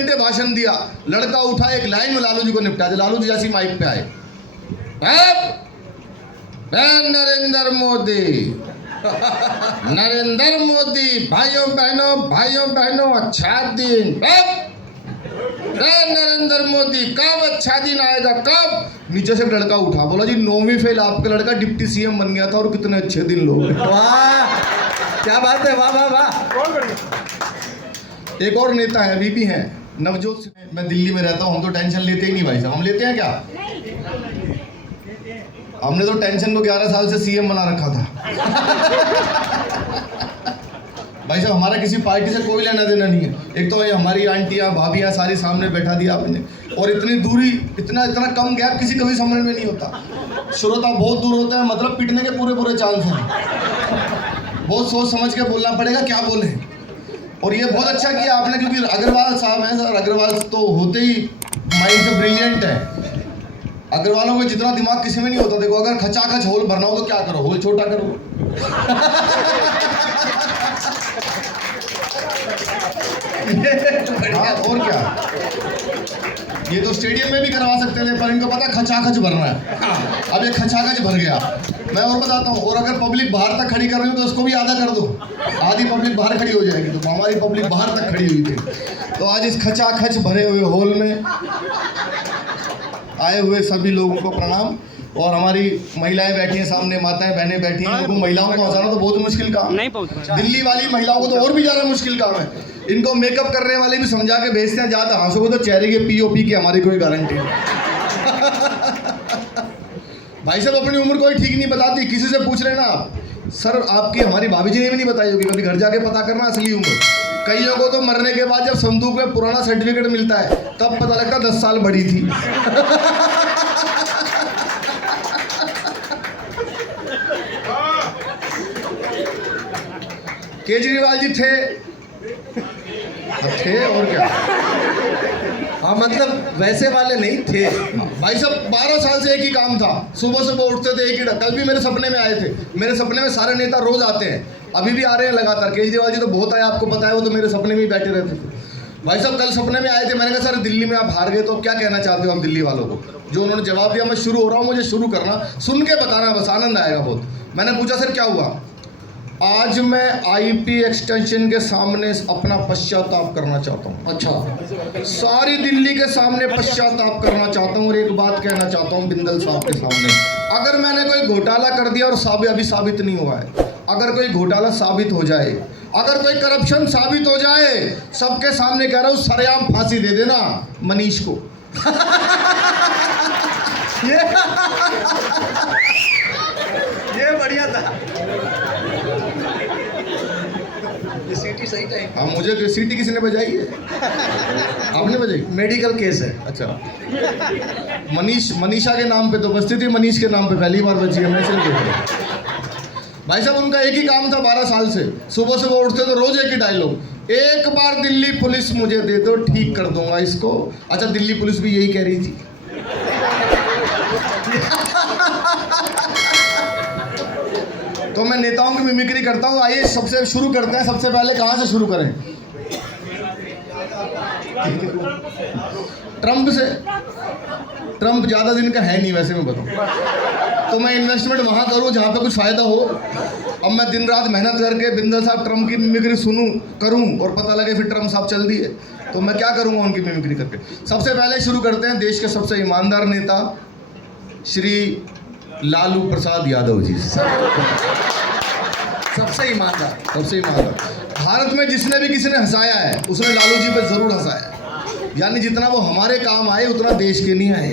घंटे भाषण दिया, लड़का उठा एक लाइन में लालू जी को निपटा दिया। लालू जी जैसी माइक पे आए, नरेंद्र मोदी, नरेंद्र मोदी, भाइयों बहनों अच्छा दिन, नरेंद्र मोदी कब अच्छा दिन आएगा कब? नीचे से एक लड़का उठा, बोला जी 9वीं फेल आपका लड़का डिप्टी सीएम बन गया था और कितने अच्छे दिन लोग। वाह क्या बात है, वाह वाह वाह। एक और नेता है, वीपी हैं नवजोत सिंह। मैं दिल्ली में रहता हूँ, हम तो टेंशन लेते ही नहीं भाई साहब। हम लेते हैं क्या? हमने तो टेंशन को 11 साल से सीएम बना रखा था। भाई साहब हमारा किसी पार्टी से कोई लेना देना नहीं है। एक तो ये हमारी आंटियाँ भाभियाँ सारी सामने बैठा दिया आपने, और इतनी दूरी, इतना कम गैप किसी कभी समझ में नहीं होता। श्रोता बहुत दूर होता है, मतलब पिटने के पूरे चांस हैं। बहुत सोच समझ के बोलना पड़ेगा क्या बोले। और ये बहुत अच्छा किया आपने, क्योंकि अग्रवाल साहब हैं सर, अग्रवाल तो होते ही माइंड से ब्रिलियंट है। अग्रवालों को जितना दिमाग किसी में नहीं होता। देखो अगर खचाखच होल भरना हो तो क्या करो, होल छोटा करो। हाँ, और क्या, ये तो स्टेडियम में भी करवा सकते थे, पर इनको पता खचाखच भरना है। अब ये खचाखच भर गया। मैं और बताता हूँ, और अगर पब्लिक बाहर तक खड़ी कर रही हो तो उसको भी आधा कर दो, आधी पब्लिक बाहर खड़ी हो जाएगी। तो हमारी पब्लिक बाहर तक खड़ी हुई थी। तो आज इस खचाखच भरे हुए हॉल में आए हुए सभी लोगों को प्रणाम। और हमारी महिलाएं बैठी हैं सामने, माताएं बहनें बैठी हैं। इनको महिलाओं को पहुंचाना तो बहुत मुश्किल काम है। दिल्ली वाली महिलाओं को तो और भी ज़्यादा मुश्किल काम है। इनको मेकअप करने वाले भी समझा के भेजते हैं, ज़्यादा हंसोगे तो चेहरे के पीओपी की हमारी कोई गारंटी नहीं। भाई साहब अपनी उम्र कोई ठीक नहीं बताती, किसी से पूछ लेना आप। सर आपकी हमारी भाभी जी ने भी नहीं बताई होगी, कभी घर जाके पता करना असली उम्र। कईयों को तो मरने के बाद जब संदूक में पुराना सर्टिफिकेट मिलता है तब पता लगता 10 साल बड़ी थी। केजरीवाल जी थे और क्या। हाँ मतलब वैसे वाले नहीं थे भाई साहब 12 साल से एक ही काम था, सुबह उठते थे एक ही। कल भी मेरे सपने में आए थे। मेरे सपने में सारे नेता रोज आते हैं, अभी भी आ रहे हैं लगातार। केजरीवाल जी तो बहुत आए, आपको पता है, वो तो मेरे सपने में ही बैठे रहते थे। भाई साहब कल सपने में आए थे, मैंने कहा सर दिल्ली में आप हार गए तो क्या कहना चाहते हो हम दिल्ली वालों को? जो उन्होंने जवाब दिया, मैं शुरू हो रहा हूँ, मुझे शुरू करना, सुन के बताना, बस आनंद आएगा बहुत। मैंने पूछा सर क्या हुआ? आज मैं आईपी एक्सटेंशन के सामने अपना पश्चाताप करना चाहता हूँ। अच्छा, सारी दिल्ली के सामने पश्चाताप करना चाहता हूँ और एक बात कहना चाहता हूँ बिंदल साहब के सामने। अगर मैंने कोई घोटाला कर दिया और अभी साबित नहीं हुआ है, अगर कोई घोटाला साबित हो जाए, अगर कोई करप्शन साबित हो जाए, सबके सामने कह रहा हूँ सरेआम फांसी दे देना मनीष को। ये बढ़िया था। सीटी सही टाइम। हाँ, मुझे सीटी किसी ने बजाई है? आपने बजाई? मेडिकल केस है। अच्छा, मनीषा के नाम पे तो बचती थी, मनीष के नाम पे पहली बार बची है। मैं चल के भाई साहब उनका एक ही काम था 12 साल से, सुबह उठते तो रोज एक ही डायलॉग, एक बार दिल्ली पुलिस मुझे दे दो ठीक कर दूंगा इसको। अच्छा, दिल्ली पुलिस भी यही कह रही थी। तो मैं नेताओं की मिमिक्री करता हूँ। आइए सबसे शुरू करते हैं। सबसे पहले कहाँ से शुरू करें? ट्रंप से। ट्रंप ज़्यादा दिन का है नहीं वैसे मैं बताऊँ तो। मैं इन्वेस्टमेंट वहाँ करूँ जहाँ पे कुछ फ़ायदा हो। अब मैं दिन रात मेहनत करके बिंदल साहब ट्रंप की मिमिक्री करूँ और पता लगे फिर ट्रंप साहब चल दिए, तो मैं क्या करूँगा उनकी मिमिक्री करके। सबसे पहले शुरू करते हैं देश के सबसे ईमानदार नेता श्री लालू प्रसाद यादव जी। सबसे ईमानदार। भारत में जिसने भी किसी ने हंसाया है उसने लालू जी पे जरूर हंसाया है। यानी जितना वो हमारे काम आए उतना देश के नहीं आए।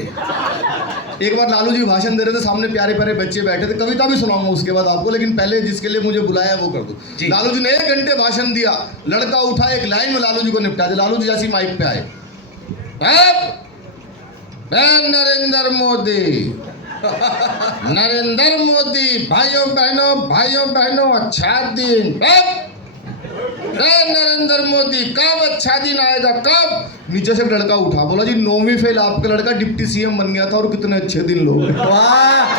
एक बार लालू जी भाषण दे रहे थे, सामने प्यारे प्यारे बच्चे बैठे थे। कविता भी सुनाऊंगा उसके बाद आपको, लेकिन पहले जिसके लिए मुझे बुलाया वो कर दो। लालू जी ने 1 घंटे भाषण दिया, लड़का उठा एक लाइन में लालू जी को निपटा दिया। लालू जी जैसी माइक पे आए, नरेंद्र मोदी, नरेंद्र मोदी, भाइयों बहनों अच्छा दिन, नरेंद्र मोदी कब अच्छा दिन आएगा कब? नीचे से एक लड़का उठा, बोला जी 9वीं फेल आपका लड़का डिप्टी सीएम बन गया था और कितने अच्छे दिन लोग। वाह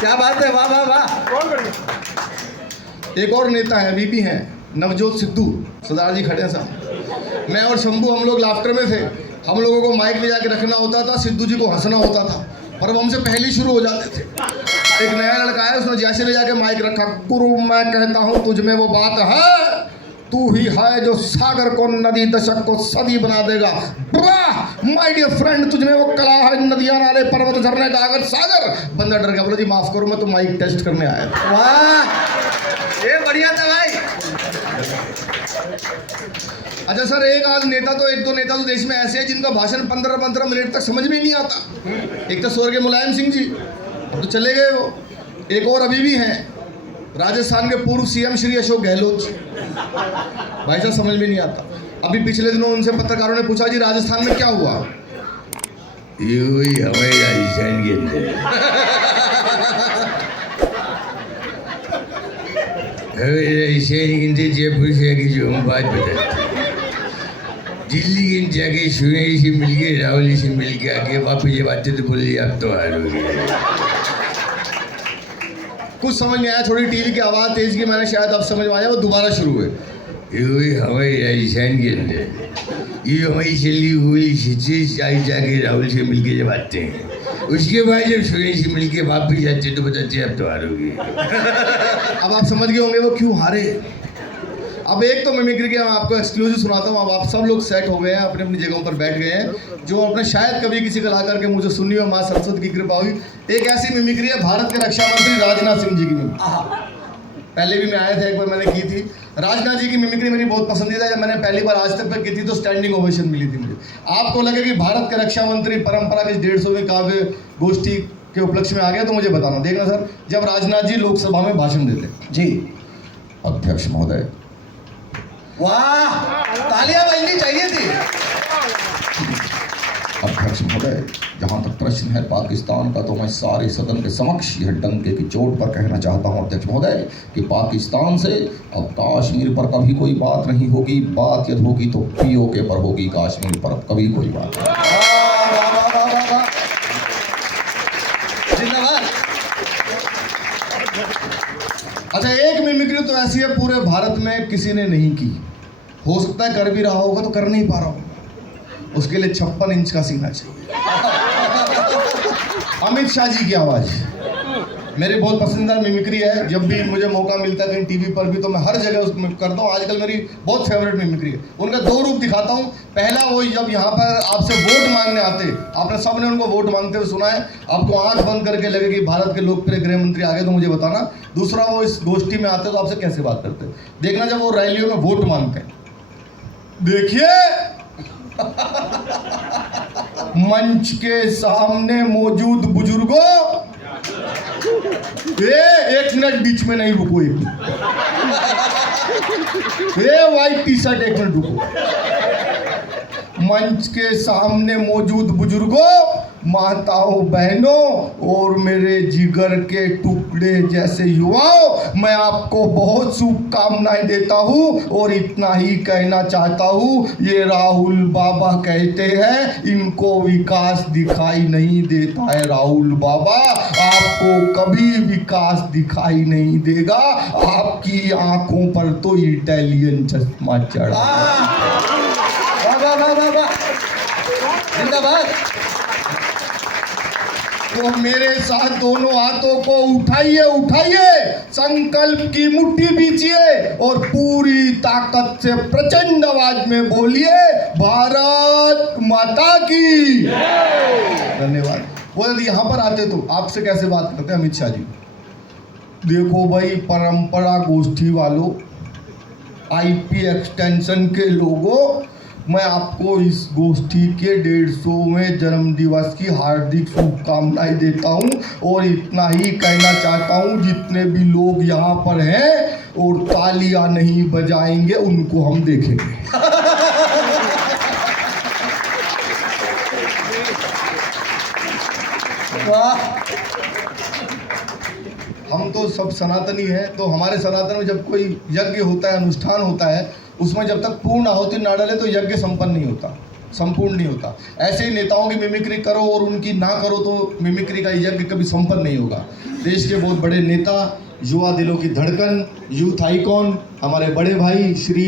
क्या बात है, वाह वाह वाह। एक और नेता है, वीपी हैं नवजोत सिद्धू सरदार जी खड़े हैं साहब, मैं और शंभू हम लोग लाफ्टर में थे। हम लोगों को माइक ले जाके रखना होता था, सिद्धू जी को हंसना होता था, पर वो हमसे पहले ही शुरू हो जाते थे। एक नया लड़का है, उसने जैसे ले जाके माइक रखा, गुरु मैं कहता हूँ तुझ में वो बात है, तू ही है जो सागर को नदी दशक को सदी बना देगा। वाह माय डियर फ्रेंड, तुझ में वो कला है, नदियां नाले पर्वत झरने का अगर सागर। बंदा डर गया, बोला जी माफ करो मैं तो माइक टेस्ट करने आया था। वाह ये बढ़िया था भाई। अच्छा सर, एक दो नेता तो देश में ऐसे हैं जिनका भाषण 15-15 मिनट तक समझ में नहीं आता। एक तो स्वर्गीय मुलायम सिंह जी, अब तो चले गए वो। एक और अभी भी हैं, राजस्थान के पूर्व सीएम श्री अशोक गहलोत जी। भाई साहब समझ में नहीं आता। अभी पिछले दिनों उनसे पत्रकारों ने पूछा जी राजस्थान में क्या हुआ, ये वही हमारे राजस्थान के अंदर राजस्थान के अंदर जयपुर से की जो हम बात बताते, दिल्ली के जाके सुनेरी से मिल के रावली से मिल के आके वापस जब आते तो बोले आप तो हार हो गए। कुछ समझ में आया, थोड़ी टीवी की आवाज़ तेज की, मैंने शायद अब समझ में आया, वो दोबारा शुरू हुए। ये वही हमारे राजस्थान के अंदर ये हमारी चली हुई जाके राहुल से मिल के जब आते हैं, उसके बाद जब सुनेरी से मिल के वापस जाते तो बताते आप तो हार हो गए। अब आप समझ गए होंगे वो क्यों हारे। अब एक तो मिमिक्री के मैं आपको एक्सक्लूसिव सुनाता हूँ। अब आप सब लोग सेट हो गए हैं, अपनी अपनी जगहों पर बैठ गए हैं, जो अपने शायद कभी किसी कलाकार के मुँह से सुनी हो, माँ सरस्वती की कृपा हुई। एक ऐसी मिमिक्री है भारत के रक्षा मंत्री राजनाथ सिंह जी की मिमिक्री। पहले भी मैं आया था, एक बार मैंने की थी। राजनाथ जी की मिमिक्री मेरी बहुत पसंदीदा है। जब मैंने पहली बार आज तक पर की थी तो स्टैंडिंग ओवेशन मिली थी मुझे। आपको लगे कि भारत के रक्षा मंत्री परंपरा के 150वीं काव्य गोष्ठी के उपलक्ष्य में आ गया तो मुझे बताना। देखना सर, जब राजनाथ जी लोकसभा में भाषण देते जी, अध्यक्ष महोदय, वाह तालियां बजनी चाहिए थी। अध्यक्ष महोदय, जहाँ तक प्रश्न है पाकिस्तान का, तो मैं सारे सदन के समक्ष यह डंके की चोट पर कहना चाहता हूँ अध्यक्ष महोदय कि पाकिस्तान से अब कश्मीर पर कभी कोई बात नहीं होगी। बात यदि होगी तो पीओके पर होगी, कश्मीर पर कभी कोई बात नहीं। जिंदाबाद। अच्छा, एक मिमिक्री तो ऐसी है पूरे भारत में किसी ने नहीं की। हो सकता है कर भी रहा होगा तो कर नहीं पा रहा होगा, उसके लिए 56 इंच का सीना चाहिए। अमित शाह जी की आवाज़ मेरी बहुत पसंदीदा मिमिक्री है। जब भी मुझे मौका मिलता है कहीं टीवी पर भी तो मैं हर जगह उसको करता हूँ। आजकल मेरी बहुत फेवरेट मिमिक्री है। उनका 2 रूप दिखाता हूँ। पहला वो जब यहाँ पर आपसे वोट मांगने आते, आपने सबने उनको वोट मांगते हुए सुना है, आपको आंख बंद करके लगे कि भारत के लोकप्रिय गृह मंत्री आ गए तो मुझे बताना। दूसरा, वो इस गोष्ठी में आते तो आपसे कैसे बात करते, देखना जब वो रैलियों में वोट मांगते हैं। देखिए मंच के सामने मौजूद बुजुर्गों, एक मिनट बीच में नहीं रुको, एक मिनट, व्हाइट टी शर्ट एक मिनट रुको। मंच के सामने मौजूद बुजुर्गों, माताओं, बहनों और मेरे जिगर के टुकड़े जैसे युवाओं, मैं आपको बहुत शुभकामनाएं देता हूं और इतना ही कहना चाहता हूं, ये राहुल बाबा कहते हैं इनको विकास दिखाई नहीं देता है। राहुल बाबा, आपको कभी विकास दिखाई नहीं देगा, आपकी आंखों पर तो इटालियन चश्मा चढ़ा। जिंदाबाद। तो मेरे साथ दोनों हाथों को उठाइए, उठाइए, संकल्प की मुट्ठी बीचिए और पूरी ताकत से प्रचंड आवाज में बोलिए, भारत माता की धन्यवाद। वो यदि यहाँ पर आते तो आपसे कैसे बात करते हैं अमित शाह जी? देखो भाई, परंपरा गोष्ठी वालों, आईपी एक्सटेंशन के लोगों, मैं आपको इस गोष्ठी के 150वें जन्म दिवस की हार्दिक शुभकामनाएं देता हूं और इतना ही कहना चाहता हूं, जितने भी लोग यहाँ पर हैं और तालियां नहीं बजाएंगे उनको हम देखेंगे। वाह। हम तो सब सनातनी हैं, तो हमारे सनातन में जब कोई यज्ञ होता है, अनुष्ठान होता है, उसमें जब तक पूर्ण आहुति ना डाले तो यज्ञ संपन्न नहीं होता, संपूर्ण नहीं होता। ऐसे ही नेताओं की मिमिक्री करो और उनकी ना करो तो मिमिक्री का यज्ञ कभी संपन्न नहीं होगा। देश के बहुत बड़े नेता युवा दिलों की धड़कन, यूथ आइकॉन, हमारे बड़े भाई श्री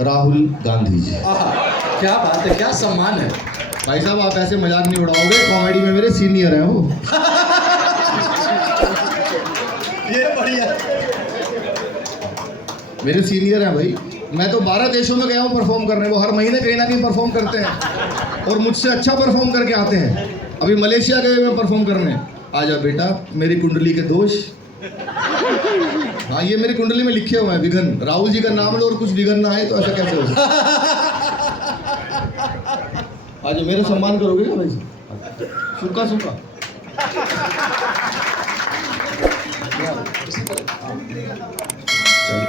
राहुल गांधी जी। क्या बात है, क्या सम्मान है। भाई साहब आप ऐसे मजाक नहीं उड़ाओगे, कॉमेडी में मेरे सीनियर हैं वो। ये बढ़िया। मेरे सीनियर हैं भाई। मैं तो 12 देशों में गया हूँ परफॉर्म करने, वो हर महीने कहीं ना कहीं परफॉर्म करते हैं और मुझसे अच्छा परफॉर्म करके आते हैं। अभी मलेशिया गए हुए परफॉर्म करने। आजा बेटा, मेरी कुंडली के दोष। हाँ, ये मेरी कुंडली में लिखे हुए हैं विघन। राहुल जी का नाम लो और कुछ विघन ना आए तो ऐसा कैसे हो सकता। आज मेरा सम्मान करोगे क्या भाई साहब? सूखा सूखा। चलो,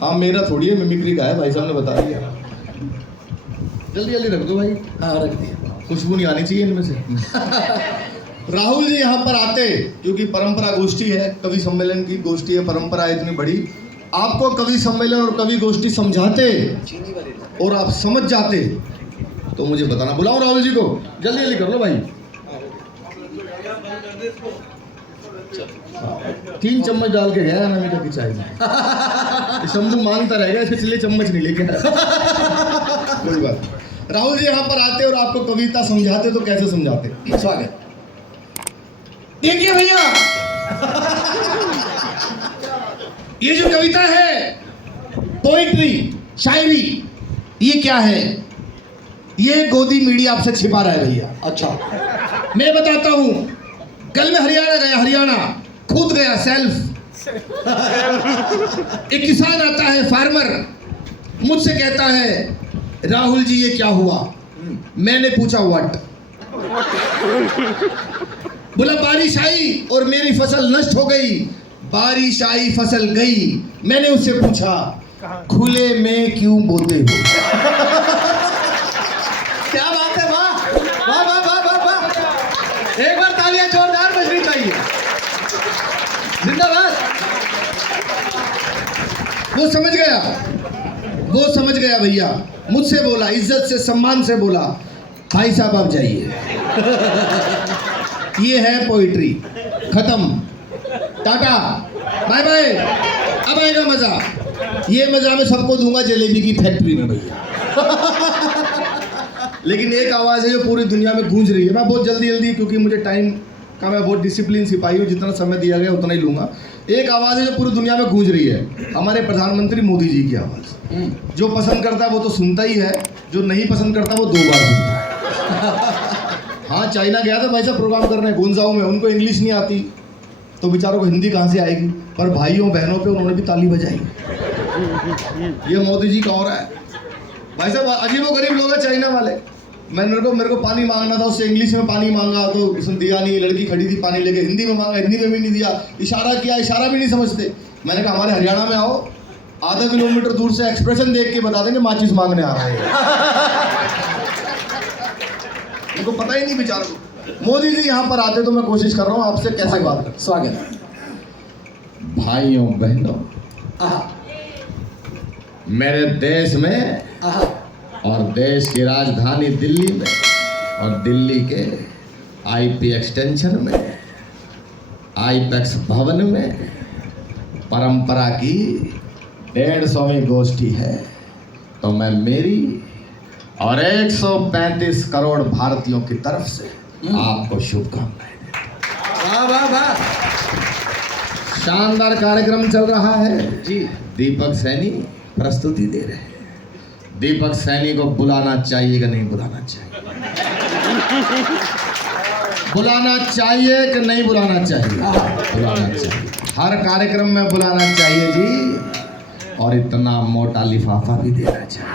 हाँ मेरा थोड़ी है, मिमिक्री का है, भाई साहब ने बता दिया। जल्दी जल्दी रख दो भाई। हाँ रख दिया। खुशबू नहीं आनी चाहिए इनमें से। राहुल जी यहाँ पर आते क्योंकि परंपरा गोष्ठी है, कवि सम्मेलन की गोष्ठी है, परंपरा है इतनी बड़ी। आपको कवि सम्मेलन और कवि गोष्ठी समझाते और आप समझ जाते तो मुझे बताना। बुलाओ राहुल जी को, जल्दी जल्दी कर लो भाई। 3 चम्मच डाल के गया ना मीठा की चाय में। शंभू मांगता रहेगा, इसके लिए चम्मच नहीं लेके कोई बात। राहुल जी यहाँ पर आते और आपको कविता समझाते तो कैसे समझाते? स्वागत। देखिए भैया, ये जो कविता है, पोइट्री, शायरी, ये क्या है? ये गोदी मीडिया आपसे छिपा रहा है भैया। अच्छा, मैं बताता हूं। कल मैं हरियाणा गया, हरियाणा खुद गया सेल्फ। एक किसान आता है, फार्मर, मुझसे कहता है राहुल जी ये क्या हुआ? मैंने पूछा व्हाट? बोला बारिश आई और मेरी फसल नष्ट हो गई। बारिश आई, फसल गई। मैंने उससे पूछा खुले में क्यों बोते हो? क्या बात है, वाह वाह वाह वाह वाह वाह। एक बार तालियां जोरदार बजनी चाहिए। जिंदाबाद। वो समझ गया, वो समझ गया भैया। मुझसे बोला, इज्जत से सम्मान से बोला, भाई साहब आप जाइए। ये है पोइट्री, खत्म, टाटा, बाय बाय। अब आएगा मजा। ये मजा मैं सबको दूंगा जलेबी की फैक्ट्री में भैया। लेकिन एक आवाज़ है जो पूरी दुनिया में गूंज रही है। मैं बहुत जल्दी जल्दी, क्योंकि मुझे टाइम का मैं बहुत डिसिप्लिन सिपाही हूँ, जितना समय दिया गया उतना ही लूँगा। एक आवाज़ है जो पूरी दुनिया में गूंज रही है, हमारे प्रधानमंत्री मोदी जी की आवाज़। जो पसंद करता है वो तो सुनता ही है, जो नहीं पसंद करता वो 2 बार सुनता है। हाँ, चाइना गया था भाई साहब प्रोग्राम करने, गुंजाओ में। उनको इंग्लिश नहीं आती तो बेचारों को हिंदी कहाँ से आएगी, पर भाइयों बहनों पे उन्होंने भी ताली बजाई। ये मोदी जी का हो रहा है भाई साहब। अजीबोगरीब लोग हैं चाइना वाले। मेरे को पानी मांगना था, उससे इंग्लिश में पानी मांगा तो उसने दिया नहीं। लड़की खड़ी थी पानी लेके, हिंदी में मांगा, हिंदी में भी नहीं दिया। इशारा किया, इशारा भी नहीं समझते। मैंने कहा हमारे हरियाणा में आओ, आधा किलोमीटर दूर से एक्सप्रेशन देख के बता देंगे माचिस मांगने आ रहा है। उनको पता ही नहीं बेचारों को। मोदी जी यहाँ पर आते तो मैं कोशिश कर रहा हूँ आपसे कैसे बात कर। स्वागत। भाइयों बहनों, आहा, मेरे देश में आहा, और देश की राजधानी दिल्ली में और दिल्ली के आईपी एक्सटेंशन में, आईपेक्स भवन में परंपरा की 150वीं गोष्ठी है। तो मैं मेरी और 135 करोड़ भारतीयों की तरफ से आपको शुभकामनाएं देता हूं। वाह वाह वाह। शानदार कार्यक्रम चल रहा है जी। दीपक सैनी प्रस्तुति दे रहे हैं। दीपक सैनी को बुलाना चाहिए कि नहीं बुलाना चाहिए? बुलाना चाहिए कि नहीं बुलाना चाहिए? बुलाना चाहिए। हर कार्यक्रम में बुलाना चाहिए जी, और इतना मोटा लिफाफा भी देना चाहिए।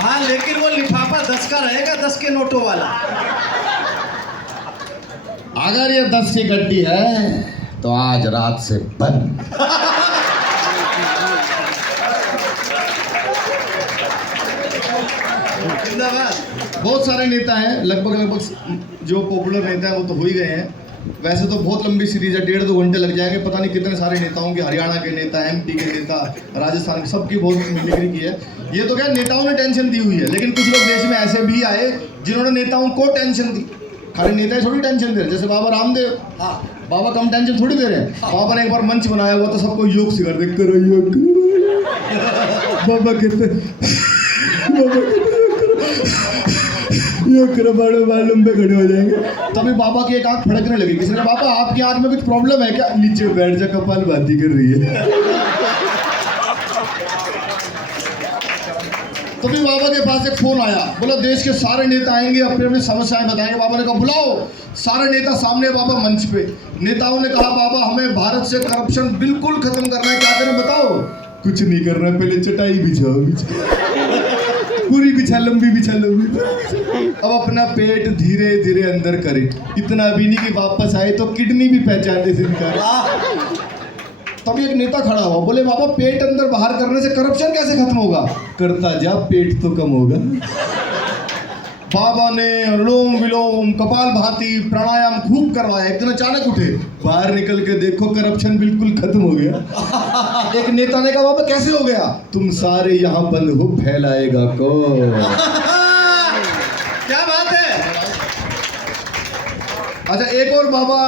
हाँ, लेकिन वो लिफाफा 10 का रहेगा, 10 के नोटों वाला। अगर ये 10 की गड्डी है तो आज रात से बंद। बहुत सारे नेता हैं, लगभग जो पॉपुलर नेता हैं वो तो हो ही गए हैं। वैसे तो बहुत लंबी सीरीज है, 1.5-2 घंटे लग जाएंगे। पता नहीं कितने सारे नेताओं के, हरियाणा के नेता, एमपी के नेता, राजस्थान के, सबकी बहुत मिमिक्री की है। ये तो क्या नेताओं ने टेंशन दी हुई है, लेकिन कुछ लोग देश में ऐसे भी आए जिन्होंने नेताओं को टेंशन दी। खाली नेता थोड़ी टेंशन दे रहे, जैसे बाबा रामदेव, हाँ बाबा कम टेंशन थोड़ी दे रहे हैं। बाबा ने एक बार मंच बनाया हुआ तो सबको योग सिखा दे, करो योग करो। बाबा कहते योग करो, बड़े बाल लंबे खड़े हो जाएंगे। तभी बाबा की एक आंख फड़कने लगी। किसी ने, बाबा आपकी आंख में कुछ प्रॉब्लम है क्या? नीचे बैठ जा, कपाल भाती कर रही है। तभी बाबा के पास एक फोन आया, बोला देश के सारे नेता आएंगे, अपनी अपनी समस्याएं बताएंगे। बाबा ने कहा बुलाओ सारे नेता सामने। बाबा मंच पे, नेताओं ने कहा बाबा हमें भारत से करप्शन बिल्कुल खत्म करना है, क्या करें बताओ? कुछ नहीं करना, पहले चटाई बिछाओ, पूरी बिछा, लंबी बिछा, लंबी। अब अपना पेट धीरे धीरे अंदर करे, इतना भी नहीं कि वापस आए तो किडनी भी पहचाने से निकाले। तभी एक नेता खड़ा हुआ, बोले बाबा पेट अंदर बाहर करने से करप्शन कैसे खत्म होगा? करता जा, पेट तो कम होगा। बाबा ने अनुलोम विलोम, कपाल भाती, प्राणायाम खूब करवाया। एक दिन अचानक उठे, बाहर निकल के देखो करप्शन बिल्कुल खत्म हो गया। एक नेता ने कहा बाबा कैसे हो गया? तुम सारे यहाँ बंद हो, फैलाएगा कौन? क्या बात है। अच्छा एक और बाबा,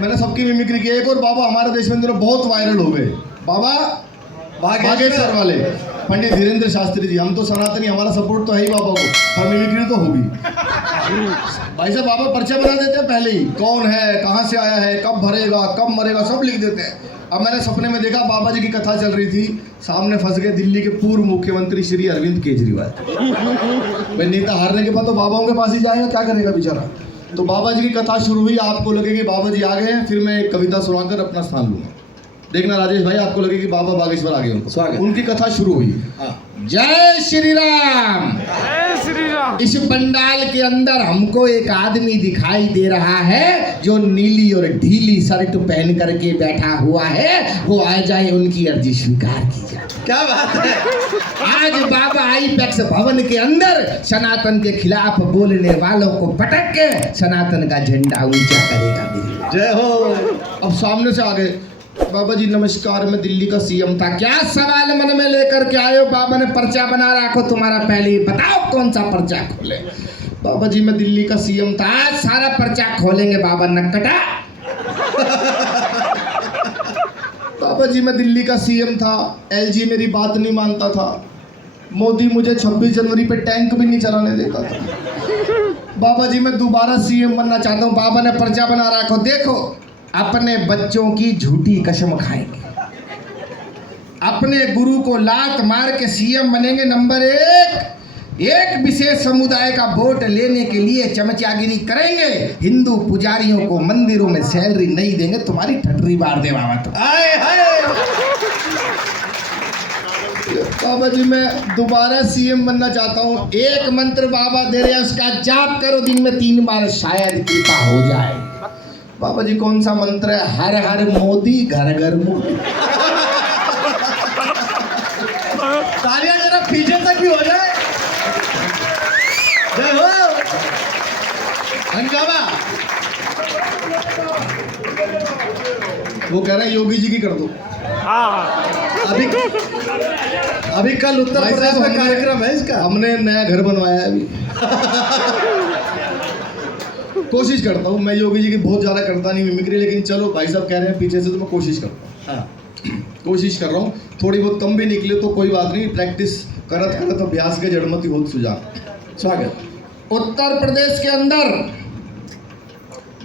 मैंने सबकी मिमिक्री की, एक और बाबा हमारे देश में दिनों बहुत वायरल हो गए। बाबा बागेश्वर वाले पंडित धीरेन्द्र शास्त्री जी। हम तो सनातनी, हमारा सपोर्ट तो है ही बाबा को, पर मिमिक्री तो होगी। भाई साहब बाबा पर्चा बना देते हैं पहले ही, कौन है, कहाँ से आया है, कब भरेगा, कब मरेगा, सब लिख देते हैं। अब मैंने सपने में देखा बाबा जी की कथा चल रही थी, सामने फंस गए दिल्ली के पूर्व मुख्यमंत्री श्री अरविंद केजरीवाल। भाई नेता हारने के बाद तो बाबाओं के पास ही जाएगा, क्या करेगा बेचारा। तो बाबा जी की कथा शुरू हुई, आपको लगे कि बाबा जी आ गए हैं, फिर मैं एक कविता सुनाकर अपना स्थान लूंगा। देखना राजेश भाई, आपको लगे कि बाबा बागेश्वर आ गए उनको। स्वागत। उनकी कथा शुरू हुई। जय श्री राम। जय श्री राम। इस पंडाल के अंदर हमको एक आदमी दिखाई दे रहा है जो नीली और ढीली शर्ट पहन करके बैठा हुआ है, वो आ जाए, उनकी अर्जी स्वीकार की जाए। क्या बात है। आज बाबा आईपैक्स भवन के अंदर सनातन के खिलाफ बोलने वालों को पटक के सनातन का झंडा ऊंचा करेगा। जय हो। अब सामने से आ गए, बाबा जी नमस्कार, मैं दिल्ली का सीएम था। क्या सवाल मन में लेकर के आए हो? बाबा ने पर्चा बना रखो तुम्हारा, पहले ही बताओ कौन सा पर्चा खोले। बाबा जी मैं दिल्ली का सीएम था, आज सारा पर्चा खोलेंगे। बाबा नक्कटा। बाबा जी मैं दिल्ली का सीएम था, एलजी मेरी बात नहीं मानता था, मोदी मुझे 26 जनवरी पे टैंक भी नहीं चलाने देता था। बाबा जी मैं दोबारा सीएम बनना चाहता हूँ। बाबा ने पर्चा बना रखो, देखो अपने बच्चों की झूठी कसम खाएंगे, अपने गुरु को लात मार के सीएम बनेंगे। नंबर एक विशेष समुदाय का वोट लेने के लिए चमचागिरी करेंगे, हिंदू पुजारियों को मंदिरों में सैलरी नहीं देंगे, तुम्हारी ठटरी बार दे बाबा। तो आए हाय। बाबा जी मैं दोबारा सीएम बनना चाहता हूँ। एक मंत्र बाबा दे रहे हैं, उसका जाप करो दिन में 3 बार, शायद कृपा हो जाए। बाबा जी कौन सा मंत्र है? हर हर मोदी, घर घर मोदी। तालियां जरा पीछे तक भी हो जाए। जय हो। हंगामा। वो कह रहे हैं योगी जी की कर दो। अभी कल उत्तर भाई प्रदेश साहब, में कार्यक्रम है इसका। हमने नया घर बनवाया है अभी। कोशिश करता हूँ, मैं योगी जी की बहुत ज़्यादा करता नहीं मिमिक्री, लेकिन चलो भाई साहब कह रहे हैं पीछे से तो मैं कोशिश करता हूँ। कोशिश कर रहा हूँ, थोड़ी बहुत कम भी निकले तो कोई बात नहीं, प्रैक्टिस करत करत अभ्यास के जड़मती बहुत सुझाव। स्वागत। उत्तर प्रदेश के अंदर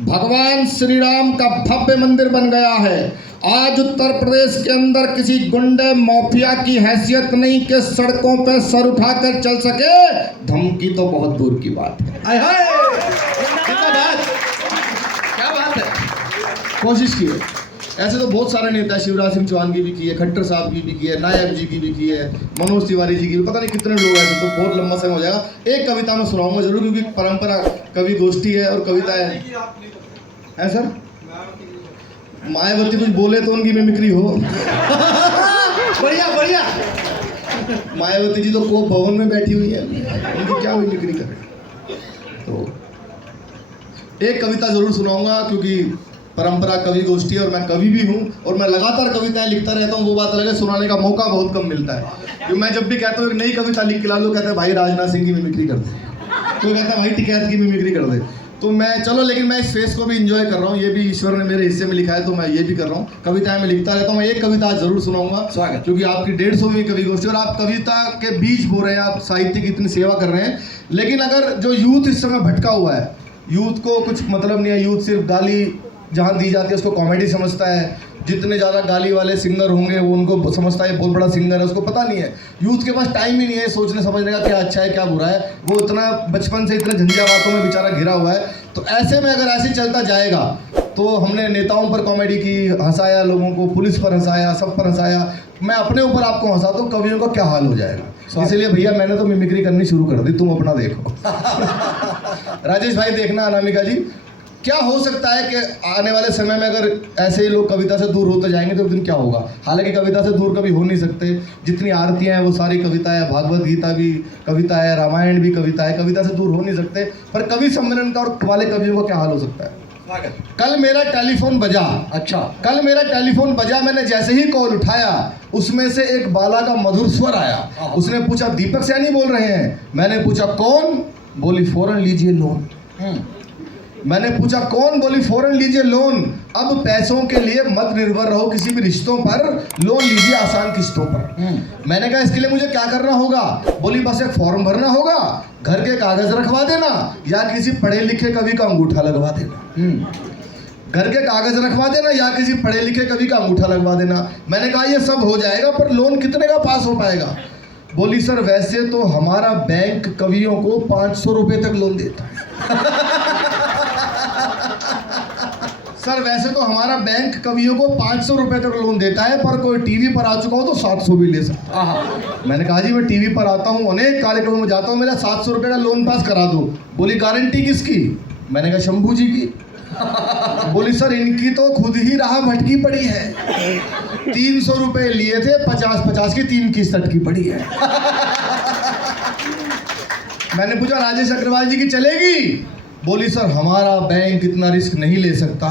भगवान श्री राम का भव्य मंदिर बन गया है। आज उत्तर प्रदेश के अंदर किसी गुंडे माफिया की हैसियत नहीं कि सड़कों पे सर उठाकर चल सके, धमकी तो बहुत दूर की बात है। आए हाय। जिंदाबाद। क्या बात है। कोशिश की है। ऐसे तो बहुत सारे नेता, शिवराज सिंह चौहान की भी की है, खट्टर साहब की भी की है, नायब जी की भी की है, मनोज तिवारी जी की भी, पता नहीं कितने लोग ऐसे, तो बहुत लंबा समय हो जाएगा। एक कविता में सुनाऊंगा जरूर, क्योंकि परंपरा कवि गोष्ठी है और कविता है सर। मायावती कुछ बोले तो उनकी मिमिक्री हो। बढ़िया बढ़िया। मायावती जी तो कोप भवन में बैठी हुई है, उनकी क्या मिमिक्री करे। तो एक कविता जरूर सुनाऊंगा, क्योंकि परंपरा कवि गोष्ठी है और मैं कवि भी हूँ और मैं लगातार कविताएं लिखता रहता हूँ। वो बात अलग है, सुनाने का मौका बहुत कम मिलता है। क्योंकि मैं जब भी कहता हूँ एक नई कविता लिख के ला लो, कहते हैं भाई राजनाथ सिंह की मिमिक्री कर दे, कोई कहता है भाई टिकैत की मिमिक्री कर दे। तो मैं चलो, लेकिन मैं इस फेस को भी इंजॉय कर रहा हूँ, ये भी ईश्वर ने मेरे हिस्से में लिखा है तो मैं ये भी कर रहा हूँ। कविताएं मैं लिखता रहता हूँ, मैं एक कविता आज जरूर सुनाऊंगा, स्वागत। क्योंकि आपकी 150वीं कवि गोष्ठी और आप कविता के बीच बो रहे हैं, आप साहित्य की इतनी सेवा कर रहे हैं। लेकिन अगर जो यूथ इस समय भटका हुआ है, यूथ को कुछ मतलब नहीं है, यूथ सिर्फ गाली जहाँ दी जाती है उसको कॉमेडी समझता है, जितने ज़्यादा गाली वाले सिंगर होंगे वो उनको समझता है बहुत बड़ा सिंगर है, उसको पता नहीं है। यूथ के पास टाइम ही नहीं है सोचने समझने का क्या अच्छा है क्या बुरा है, वो इतना बचपन से इतने झंझावातों में बेचारा घिरा हुआ है। तो ऐसे में अगर ऐसे चलता जाएगा तो हमने नेताओं पर कॉमेडी की, हंसाया लोगों को, पुलिस पर हंसाया, सब पर हंसाया, मैं अपने ऊपर आपको हंसाता हूँ, कवियों का क्या हाल हो जाएगा। इसलिए भैया मैंने तो मिमिक्री करनी शुरू कर दी, तुम अपना देखो। राजेश भाई देखना, अनामिका जी, क्या हो सकता है कि आने वाले समय में अगर ऐसे ही लोग कविता से दूर होते जाएंगे तो दिन क्या होगा। हालांकि कविता से दूर कभी हो नहीं सकते, जितनी आरतियां हैं वो सारी कविता है, भागवत गीता भी कविता है, रामायण भी कविता है, कविता से दूर हो नहीं सकते। पर कवि सम्मेलन का और वाले कवियों का क्या हाल हो सकता है। कल मेरा टेलीफोन बजा, अच्छा, कल मेरा टेलीफोन बजा, मैंने जैसे ही कॉल उठाया उसमें से एक बाला का मधुर स्वर आया। उसने पूछा दीपक सैनी बोल रहे हैं? मैंने पूछा कौन? बोली फौरन लीजिए लोन। मैंने पूछा कौन? बोली फौरन लीजिए लोन। अब पैसों के लिए मत निर्भर रहो किसी भी रिश्तों पर, लोन लीजिए आसान किस्तों पर। मैंने कहा इसके लिए मुझे क्या करना होगा? बोली बस एक फॉर्म भरना होगा, घर के कागज रखवा देना, या किसी पढ़े लिखे कवि का अंगूठा लगवा देना। घर के कागज रखवा देना या किसी पढ़े लिखे कवि का अंगूठा लगवा देना। मैंने कहा ये सब हो जाएगा, पर लोन कितने का पास हो पाएगा? बोली सर वैसे तो हमारा बैंक कवियों को 500 रुपए तक लोन देता है। सर वैसे तो हमारा बैंक कवियों को 500 रुपए तक लोन देता है, पर कोई टीवी पर आ चुका हो तो 700 भी ले सकता है। मैंने कहा जी मैं टीवी पर आता हूँ, अनेक कार्यक्रमों में जाता हूँ, मेरा 700 रुपए का लोन पास करा दो। बोली गारंटी किसकी? मैंने कहा शंभू जी की। बोली सर इनकी तो खुद ही राह भटकी पड़ी है, 300 रुपए लिए थे, 50-50 की 3 किस्त अटकी पड़ी है। मैंने पूछा राजेश अग्रवाल जी की चलेगी? बोली सर हमारा बैंक इतना रिस्क नहीं ले सकता,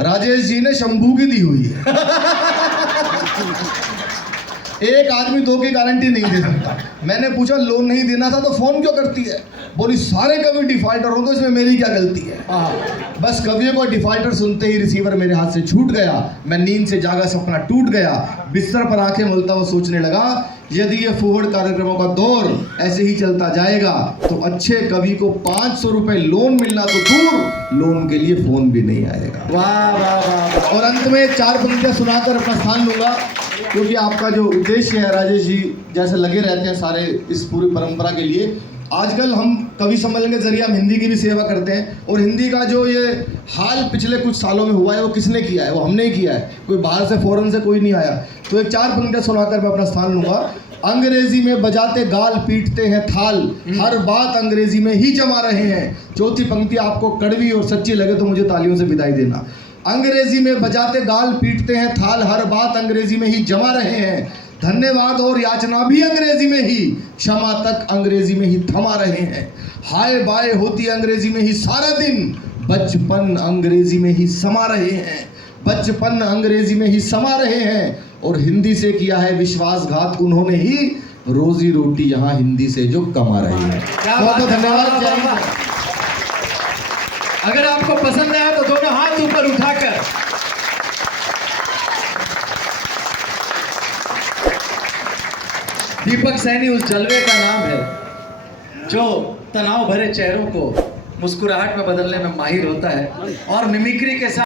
राजेश जी ने शंभू की दी हुई है। एक आदमी 2 की गारंटी नहीं दे सकता। मैंने पूछा लोन नहीं देना था तो फोन क्यों करती है? बोली सारे कवि डिफॉल्टर हो तो इसमें मेरी क्या गलती है। बस कवियों को डिफॉल्टर सुनते ही रिसीवर मेरे हाथ से छूट गया, मैं नींद से जागा, सपना टूट गया, बिस्तर पर आंखें मलता हुआ सोचने लगा यदि ये फूहड़ कार्यक्रमों का दौर ऐसे ही चलता जाएगा तो अच्छे कवि को 500 रुपए लोन मिलना तो दूर, लोन के लिए फोन भी नहीं आएगा। वाह वाह वाह। और अंत में 4 पंक्तियां सुनाकर अपना स्थान लूंगा, क्योंकि आपका जो उद्देश्य है राजेश जी, जैसे लगे रहते हैं सारे इस पूरी परंपरा के लिए। आजकल हम कवि सम्मेलन के जरिए हम हिंदी की भी सेवा करते हैं, और हिंदी का जो ये हाल पिछले कुछ सालों में हुआ है वो किसने किया है? वो हमने ही किया है, कोई बाहर से फॉरेन से कोई नहीं आया। तो एक 4 पंक्तियां सुनाकर मैं अपना स्थान लूंगा। अंग्रेजी में बजाते गाल पीटते हैं थाल, हर बात अंग्रेजी में ही जमा रहे हैं। चौथी पंक्ति आपको कड़वी और सच्ची लगे तो मुझे तालियों से विदाई देना। अंग्रेजी में बजाते गाल पीटते हैं थाल, हर बात अंग्रेजी में ही जमा रहे हैं। धन्यवाद और याचना भी अंग्रेजी में ही, क्षमा तक अंग्रेजी में ही थमा रहे हैं। हाय बाय होती अंग्रेजी में ही सारा दिन, बचपन अंग्रेजी में ही समा रहे हैं। बचपन अंग्रेजी में ही समा रहे हैं, और हिंदी से किया है विश्वासघात उन्होंने ही, रोजी रोटी यहाँ हिंदी से जो कमा रहे हैं। बहुत बहुत धन्यवाद। अगर आपको पसंद आया तो दोनों हाथ ऊपर उठाकर दीपक सैनी उस जलवे का नाम है जो तनाव भरे चेहरों को मुस्कुराहट में बदलने में माहिर होता है और मिमिक्री के साथ